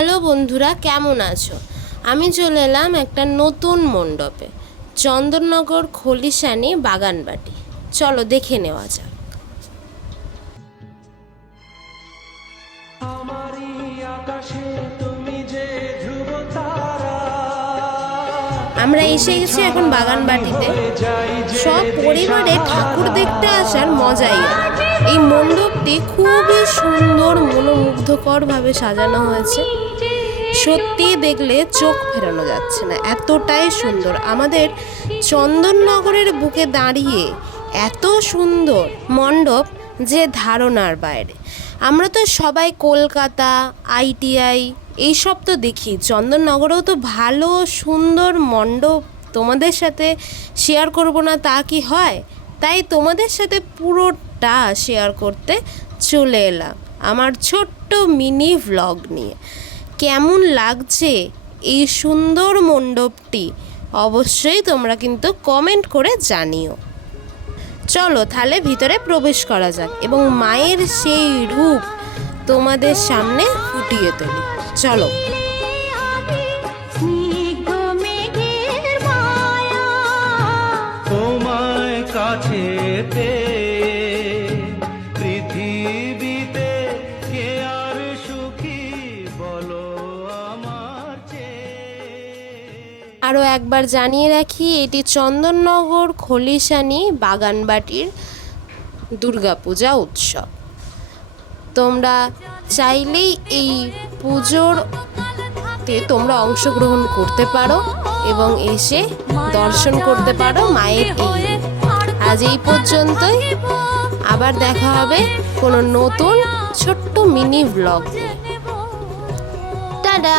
Hello বন্ধুরা, কেমন আছো? আমি চলে এলাম একটা নতুন মণ্ডপে, চন্দননগর খলিশানি বাগানবাটি। চলো দেখে নেওয়া যাক। আমরা এসে গেছি এখন বাগানবাটিতে। সব পরিবারে ঠাকুর দেখতে আসার মজাই আলাদা। এই মণ্ডপটি খুবই সুন্দর, মনোমুগ্ধকরভাবে সাজানো হয়েছে। সত্যি দেখলে চোখ ফেরানো যাচ্ছে না, এতটাই সুন্দর। আমাদের চন্দননগরের বুকে দাঁড়িয়ে এত সুন্দর মণ্ডপ যে ধারণার বাইরে। আমরা তো সবাই কলকাতা, ITI এইসব তো দেখি, চন্দননগরেও তো ভালো সুন্দর মণ্ডপ তোমাদের সাথে শেয়ার করব না তা কি হয়? তাই তোমাদের সাথে পুরোটা শেয়ার করতে চলে এলাম আমার ছোট্ট মিনি ভ্লগ নিয়ে। কেমন লাগছে এই সুন্দর মণ্ডপটি অবশ্যই তোমরা কিন্তু কমেন্ট করে জানিও। চলো তাহলে ভিতরে প্রবেশ করা যাক এবং মায়ের সেই রূপ তোমাদের সামনে ফুটিয়ে তুলি। চলো। তোমায় কাছেতে পৃথিবীতে কে আর সুখী বলো আমার চেয়ে। আরও একবার জানিয়ে রাখি, এটি চন্দননগর খলিশানি বাগানবাটির দুর্গাপূজা উৎসব। তোমরা চাইলেই এই পুজোরতে তোমরা অংশগ্রহণ করতে পারো এবং এসে দর্শন করতে পারো মায়ের এই। আজ এই পর্যন্তই, আবার দেখা হবে কোনো নতুন ছোট্ট মিনি ব্লগ। টাটা।